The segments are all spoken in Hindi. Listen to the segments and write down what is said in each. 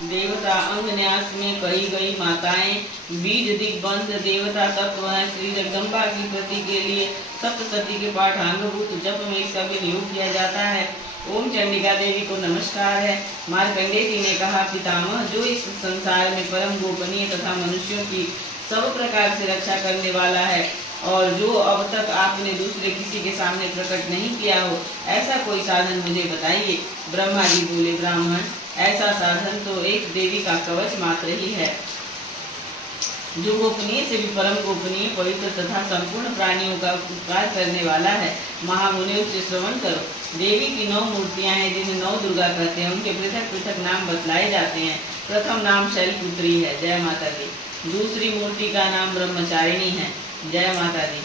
देवता अंग न्यास में कही गई माताएं, बीज दिग्बंध देवता तत्व है। श्री जगदम्बा की प्रति के लिए सप्तशती के पाठांगभूत जप में इसका भी नियोग किया जाता है। ओम चंडिका देवी को नमस्कार है। मार्कंडेय जी ने कहा, पितामह जो इस संसार में परम गोपनीय तथा मनुष्यों की सब प्रकार से रक्षा करने वाला है और जो अब तक आपने दूसरे किसी के सामने प्रकट नहीं किया हो, ऐसा कोई साधन मुझे बताइए। ब्रह्मा जी बोले, ब्राह्मण ऐसा साधन तो एक देवी का कवच मात्र ही है, जो गोपनीय से भी परम गोपनीय, पवित्र तथा संपूर्ण प्राणियों का उपकार करने वाला है। महामुनि उससे श्रवण करो। देवी की 9 मूर्तियां हैं, जिन्हें 9 दुर्गा कहते हैं। उनके पृथक पृथक नाम बतलाए जाते हैं। प्रथम नाम शैलपुत्री है, जय माता दी। दूसरी मूर्ति का नाम ब्रह्मचारिणी है, जय माता दी।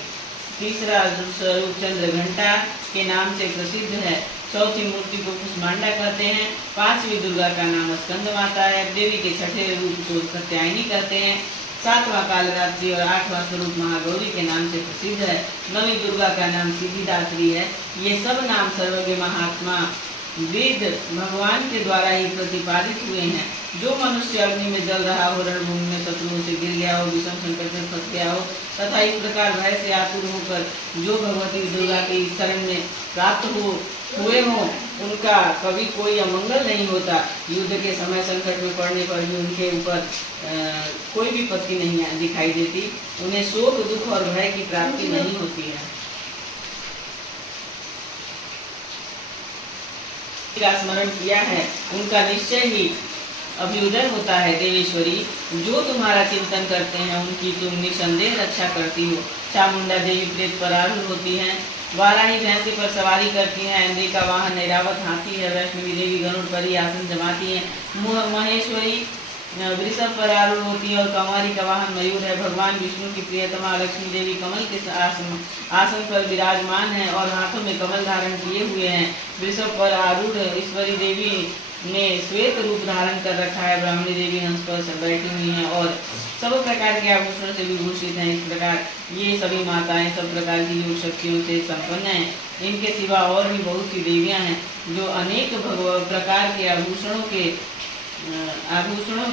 तीसरा स्वरूप चंद्रघंटा के नाम से प्रसिद्ध है। चौथी मूर्ति को कुष्मांडा कहते हैं। 5वीं दुर्गा का नाम स्कंद माता है। देवी के छठे रूप को कात्यायनी कहते हैं। 7वां कालरात्रि और 8वां स्वरूप महागौरी के नाम से प्रसिद्ध है। 9वीं दुर्गा का नाम सिद्धिदात्री है। ये सब नाम सर्वज्ञ महात्मा वेद भगवान के द्वारा ही प्रतिपादित हुए हैं। जो मनुष्य अग्नि में जल रहा हो, रणभूमि में शत्रुओं से गिर गया हो, विषम संकट में फंस गया हो तथा इस प्रकार भय से आतुर होकर जो भगवती दुर्गा की शरण में प्राप्त हुए हों, उनका कभी कोई अमंगल नहीं होता। युद्ध के समय संकट में पड़ने पर भी उनके ऊपर कोई विपत्ति नहीं दिखाई देती। उन्हें शोक, दुख और भय की प्राप्ति नहीं होती है। का स्मरण किया है, उनका निश्चय ही अभ्युदय होता है। देवेश्वरी, जो तुम्हारा चिंतन करते हैं उनकी तुम निसंदेह रक्षा करती हो। चामुंडा देवी प्रेत पर आरूढ़ होती हैं। वाराही भैंसे पर सवारी करती हैं। इंद्री का वाहन ऐरावत हाथी है। वैष्णवी देवी गरुड़ पर ही आसन जमाती हैं। महेश्वरी वृषभ पर आरूढ़ होती है और कंवारी का वाहन मयूर है। भगवान विष्णु की प्रियतमा लक्ष्मी देवी कमल के आसन पर विराजमान है और हाथों में कमल धारण किए हुए हैं। वृषभ पर आरूढ़ ईश्वरी देवी ने श्वेत रूप धारण कर रखा है। ब्राह्मणी देवी हंस पर बैठी हुई हैं और सब प्रकार के आभूषणों से विभूषित हैं। इस प्रकार ये सभी माताएं सब प्रकार की योग शक्तियों से संपन्न हैं। इनके सिवा और भी बहुत सी देवियां हैं जो अनेक प्रकार के आभूषणों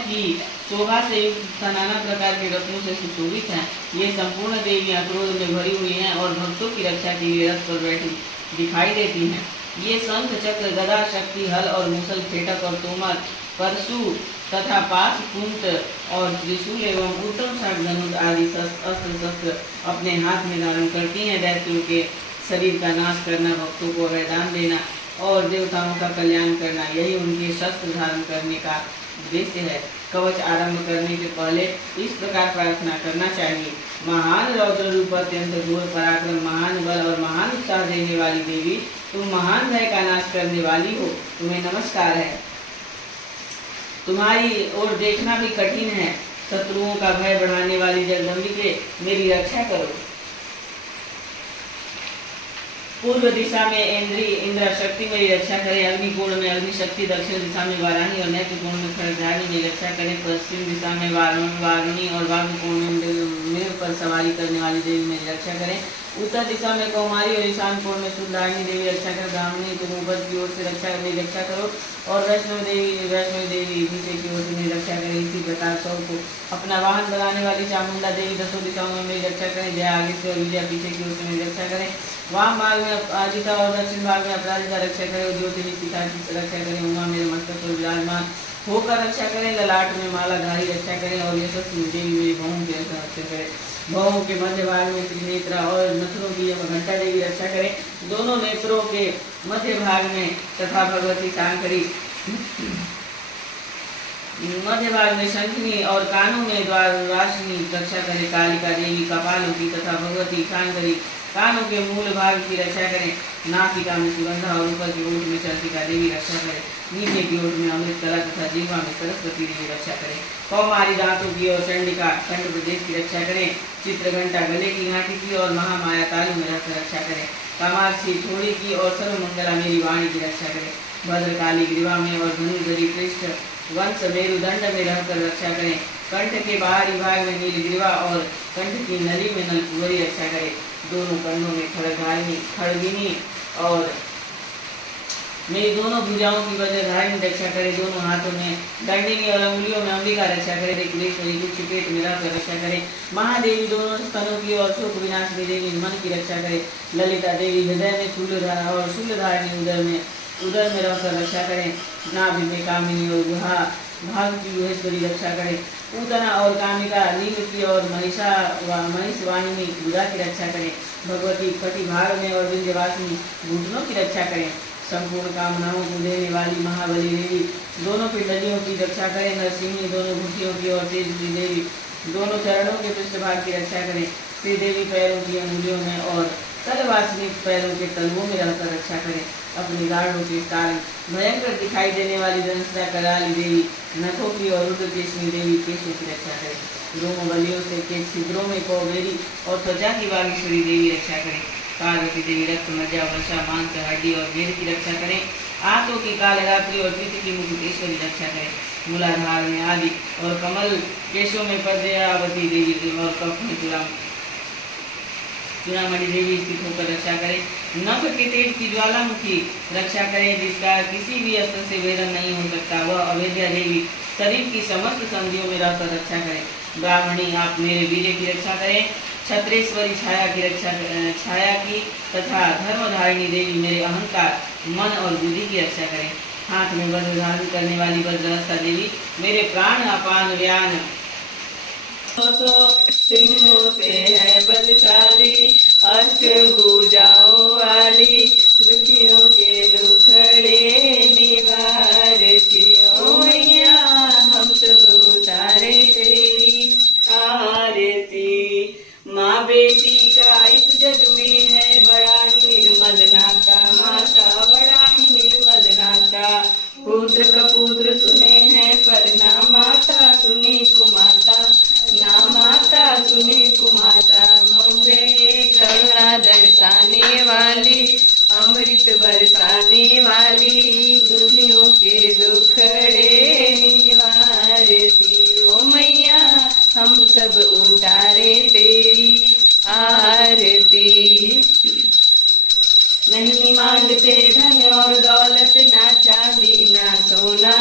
की शोभा से युक्त नाना प्रकार के रत्नों से सुशोभित हैं। ये संपूर्ण देवियां क्रोध में भरी हुई हैं और भक्तों की रक्षा के लिए रथ पर बैठी दिखाई देती हैं। ये शंख, चक्र, गदा, शक्ति, हल और मुसल, फेटक और तोमर, परशु तथा पास, कुंत और त्रिशूल एवं उत्तम धनुष आदि अस्त्र शस्त्र अपने हाथ में धारण करती हैं। दैत्यों के शरीर का नाश करना, भक्तों को वरदान देना और देवताओं का कल्याण करना, यही उनके शस्त्र धारण करने का उद्देश्य है। कवच आरंभ करने के पहले इस प्रकार प्रार्थना करना चाहिए। महान रौद्र रूप, अत्यंत घोर पराक्रम, महान बल और महान उत्साह देने वाली देवी, तुम महान भय का नाश करने वाली हो, तुम्हें नमस्कार है। तुम्हारी ओर देखना भी कठिन है। शत्रुओं का भय बढ़ाने वाली जगदम्बिके, मेरी रक्षा करो। पूर्व दिशा में इंद्र शक्ति मेरी रक्षा करे। अग्निकोण में अग्निशक्ति, दक्षिण दिशा में वाराही और नैत्य कोण में खड्गधारिणी मेरी रक्षा करे। पश्चिम दिशा में वारुणी और वाग्य कोण में मेघ पर सवारी करने वाली देवी मेरी रक्षा करे। उत्तर दिशा में कौमारी और ईशान कोण में शुद्धारिणी देवी रक्षा करे। ब्राह्मणी तुम ऊपर की ओर से मेरी रक्षा करो और वैष्णव देवी नीचे की ओर से मेरी रक्षा करे। इसी प्रकार सौ को अपना वाहन बनाने वाली चामुंडा देवी दसों दिशाओं में मेरी रक्षा करें। जया आगे से और विजया पीछे की ओर से मेरी रक्षा करें। वाम भाग में अजिता और दक्षिण भाग में अपराजिता रक्षा करे। ज्योतिनी पिता की रक्षा करें। उमा मेरे मस्तक पर विराजमान होकर रक्षा करें। ललाट में मालाधारी रक्षा करें और यशस्वी देवी मेरी भवों की रक्षा करें। भवों के मध्य भाग में त्रिनेत्रा और नथनों की घंटा देवी रक्षा करें। दोनों नेत्रों के मध्य भाग में तथा भगवती शांकरी मध्य भाग में शंखनी और कानों में द्वारवासिनी रक्षा करे। कालिका देवी कपालों की तथा भगवती शांकरी कानों के मूल भाग की रक्षा करें। नासिका में सुगंधा और ऊपर की ओर में चर्चिका देवी रक्षा करें। नीचे की ओर में अमृत कला तथा जीवा में सरस्वती देवी रक्षा करें। कौमारी दांतों की और चंडिका खंड प्रदेश की रक्षा करें। चित्रघंटा गले की घाटी की और महामाया तालु में रहकर रक्षा करें। कामाक्षी छोड़ी की और सर्वमंगला मेरी वाणी की रक्षा करें। भद्रकाली ग्रीवा में और धनुर्धरी पृष्ठ वंश मेरुदंड में रहकर रक्षा करें। कंठ के बाहरी भाग में नीलग्रीवा और कंठ की नली में नलकुंवरी रक्षा करें। दोनों कंधों में खड़गिनी और मेरी दोनों भुजाओं की वज्रधारिणी रक्षा करे, दोनों हाथों में दंडिनी और अंगुलियों में अंबिका रक्षा करे, कुलेश्वरी कुछ पेट में रहकर रक्षा करे, महादेवी दोनों स्तनों की और शोक विनाशिनी देवी मन की रक्षा करे, ललिता देवी हृदय में शूलधारिणी उदर में रहकर रक्षा करें, नाभि में कामिनी और भाग की गुहेश्वरी रक्षा करे, पूतना और कामिका नील की और महिषवाहिनी बुधा की रक्षा करे, भगवती कटी भाग में और विंध्यवासिनी घुटनों की रक्षा करें, संपूर्ण कामनाओं को देने वाली महाबली देवी दोनों पिंडलियों की रक्षा करें, नरसिंही दोनों घुटियों की और तेजस्वी देवी दोनों चरणों के पृष्ठभाग की रक्षा करें, श्री देवी पैरों की अंगुलियों में और तलवासिनी पैरों के तलवों में रहकर रक्षा करें, अपनी गाढ़ों के कारण भयंकर दिखाई देने वाली दंसरा कराली देवी नखों की और रुद्रकेशनी देवी केशों की रक्षा करें, रोम बलियों से के छिद्रों में कौबेरी और त्वचा की वागीश्वरी देवी रक्षा करें, पार्वती देवी रक्त मज्जा वर्षा मांस हड्डी और वेद की रक्षा करें, आंतों की कालरात्रि और पीठ की मुकुटेश्वरी रक्षा करें, मूलाधार में आदि और कमल केशों में पद्मावती देवी और कफ में चूड़ामणि देवी स्थित होकर रक्षा करें, नख के तेज की ज्वालामुखी रक्षा करें, जिसका किसी भी अस्त्र से भेदन नहीं हो सकता, वह अवेद्या देवी शरीर की समस्त संधियों में रहकर रक्षा करें, ब्राह्मणी आप मेरे वीर्य की रक्षा करें, छत्रेश्वरी छाया की तथा धर्मधारिणी देवी मेरे अहंकार मन और बुद्धि की रक्षा करें, हाथ में वज्र धारण करने वाली वज्रहस्ता देवी मेरे प्राण अपान व्यान सिंहों से है बलशाली, अष्टभुजाओं वाली दुखियों के दुखड़े निवारती, ओ मैया हम सब उतारे तेरी आरती। माँ बेटी का इस जग में है बड़ा ही निर्मल नाता, माता बड़ा ही निर्मल नाता, पुत्र कपूत्र सुने हैं पर ना माता सुनी कुमाता, ना माता सुनी कुमाता, मुझे करुणा दर्शाने वाली अमृत बरसाने वाली दुखियों के दुखड़े निवारती, ओ मैया हम सब उतारे तेरी आरती। नहीं मांगते धन और दौलत, ना चांदी ना सोना,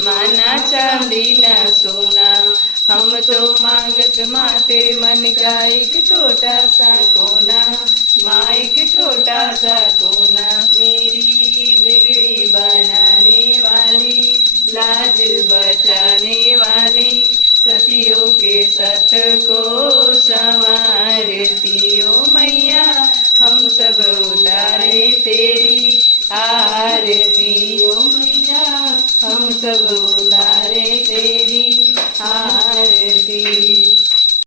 माँ ना चांदी